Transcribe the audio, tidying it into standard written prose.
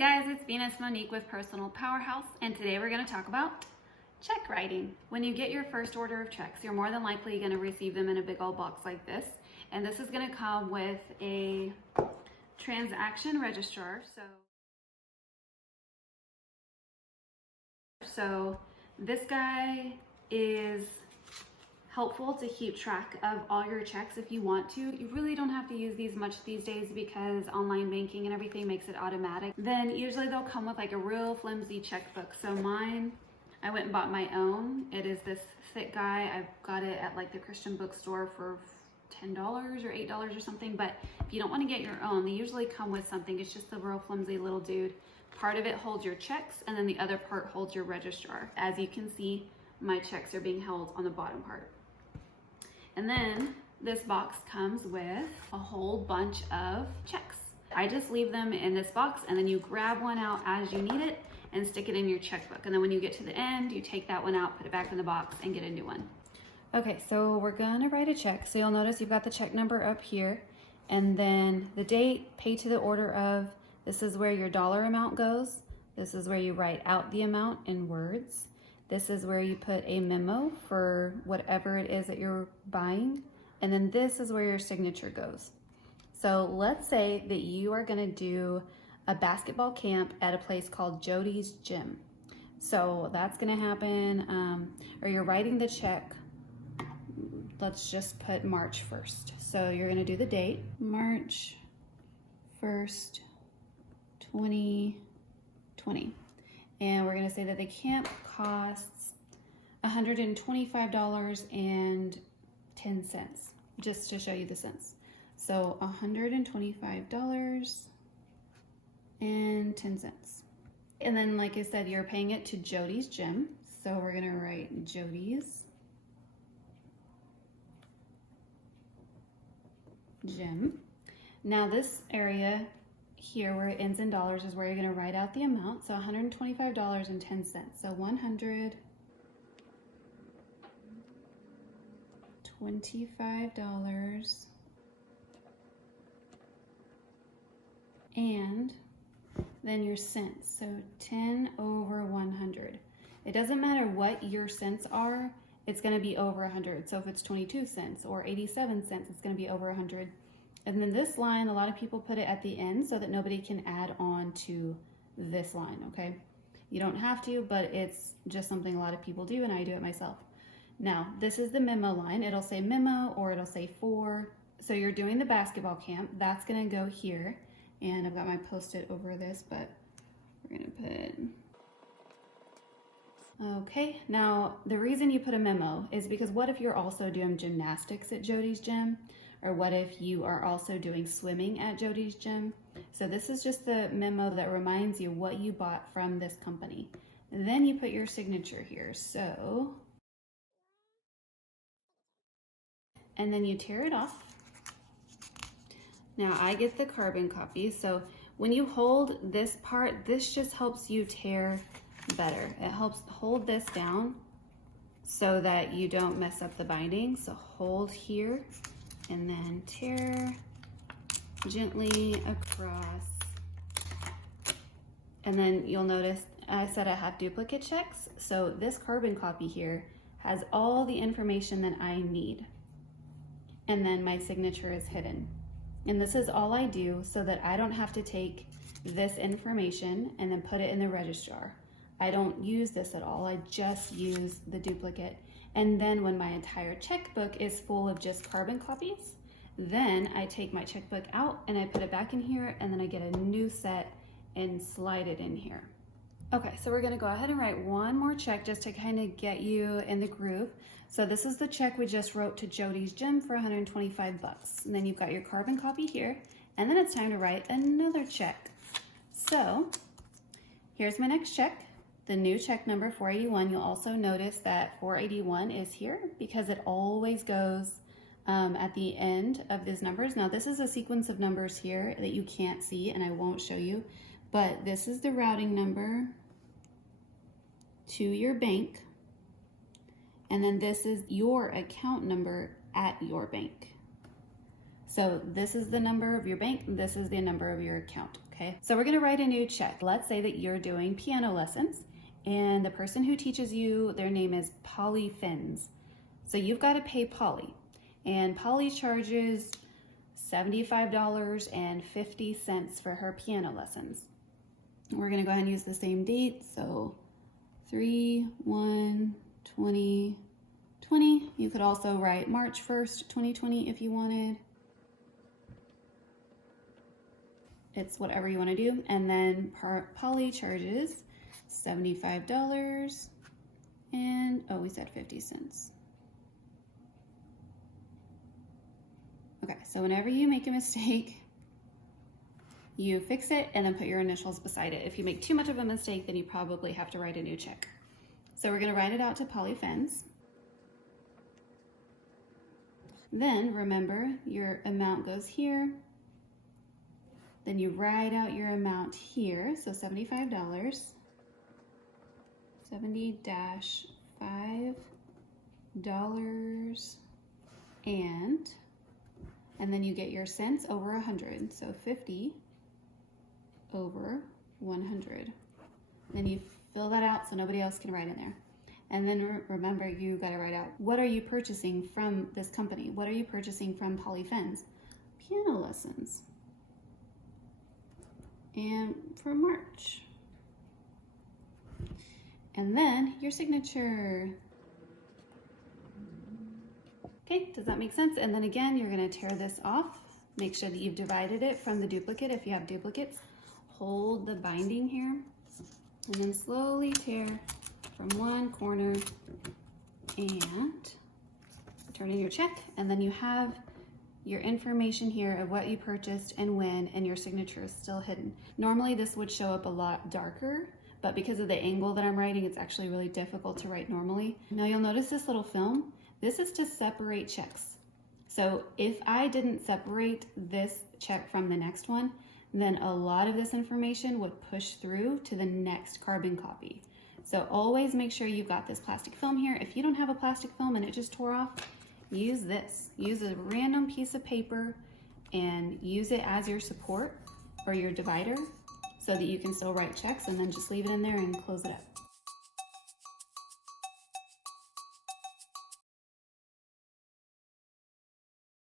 guys, it's Venus Monique with Personal Powerhouse, and today we're going to talk about check writing. When you get your first order of checks, you're more than likely going to receive them in a big old box like this, and this is going to come with a transaction registrar. So this guy is helpful to keep track of all your checks if you want to. You really don't have to use these much these days because online banking and everything makes it automatic. Then usually they'll come with like a real flimsy checkbook. So mine, I went and bought my own. It is this thick guy. I got it at like the Christian bookstore for $10 or $8 or something. But if you don't want to get your own, they usually come with something. It's just a real flimsy little dude. Part of it holds your checks and then the other part holds your registrar. As you can see, my checks are being held on the bottom part. And then this box comes with a whole bunch of checks. I just leave them in this box and then you grab one out as you need it and stick it in your checkbook. And then when you get to the end, you take that one out, put it back in the box and get a new one. Okay, so we're gonna write a check. So you'll notice you've got the check number up here and then the date, paid to the order of, this is where your dollar amount goes. This is where you write out the amount in words. This is where you put a memo for whatever it is that you're buying. And then this is where your signature goes. So let's say that you are gonna do a basketball camp at a place called Jody's Gym. So that's gonna happen, or you're writing the check. Let's just put March 1st. So you're gonna do the date, March 1st, 2020. And we're gonna say that the camp costs $125.10, just to show you the cents. So $125.10. And then, like I said, you're paying it to Jody's Gym. So we're gonna write Jody's Gym. Now this area here where it ends in dollars is where you're going to write out the amount. So $125.10. So $125 and then your cents. So 10 over 100. It doesn't matter what your cents are, it's going to be over 100. So if it's 22 cents or 87 cents, it's going to be over 100. And then this line, a lot of people put it at the end so that nobody can add on to this line, okay? You don't have to, but it's just something a lot of people do, and I do it myself. Now, this is the memo line. It'll say memo or it'll say for. So you're doing the basketball camp. That's gonna go here. And I've got my Post-it over this, but we're gonna put... Okay, now the reason you put a memo is because what if you're also doing gymnastics at Jody's Gym? Or what if you are also doing swimming at Jody's Gym? So this is just the memo that reminds you what you bought from this company. And then you put your signature here. So, and then you tear it off. Now I get the carbon copy. So when you hold this part, this just helps you tear better. It helps hold this down so that you don't mess up the binding. So hold here. And then tear gently across. And then you'll notice I said I have duplicate checks. So this carbon copy here has all the information that I need. And then my signature is hidden. And this is all I do so that I don't have to take this information and then put it in the registrar. I don't use this at all. I just use the duplicate. And then when my entire checkbook is full of just carbon copies, then I take my checkbook out and I put it back in here and then I get a new set and slide it in here. Okay, so we're gonna go ahead and write one more check just to kind of get you in the groove. So this is the check we just wrote to Jody's Gym for 125 bucks. And then you've got your carbon copy here, and then it's time to write another check. So here's my next check. The new check number 481, you'll also notice that 481 is here because it always goes at the end of these numbers. Now this is a sequence of numbers here that you can't see and I won't show you, but this is the routing number to your bank. And then this is your account number at your bank. So this is the number of your bank, this is the number of your account, okay? okay? So we're gonna write a new check. Let's say that you're doing piano lessons and the person who teaches you, their name is Polly Fins. So you've got to pay Polly, and Polly charges $75.50 for her piano lessons. We're gonna go ahead and use the same date, so 3/1/2020. You could also write March 1st, 2020 if you wanted. It's whatever you want to do. And then Polly charges $75 and, oh, we said 50 cents. Okay, so whenever you make a mistake, you fix it and then put your initials beside it. If you make too much of a mistake, then you probably have to write a new check. So we're gonna write it out to Polly Fins. Then remember, your amount goes here. Then you write out your amount here, so $75, $70-$5, and then you get your cents over 100, so 50 over 100. Then you fill that out so nobody else can write in there. And then remember, you gotta write out, what are you purchasing from this company? What are you purchasing from Polly Fins? Piano lessons. And for March. And then your signature. Okay, does that make sense? And then again, you're gonna tear this off. Make sure that you've divided it from the duplicate if you have duplicates. Hold the binding here and then slowly tear from one corner and turn in your check. And then you have your information here of what you purchased and when, and your signature is still hidden. Normally this would show up a lot darker, but because of the angle that I'm writing, it's actually really difficult to write normally. Now you'll notice this little film. This is to separate checks. So if I didn't separate this check from the next one, then a lot of this information would push through to the next carbon copy. So always make sure you've got this plastic film here. If you don't have a plastic film and it just tore off, use this. Use a random piece of paper and use it as your support or your divider so that you can still write checks, and then just leave it in there and close it up.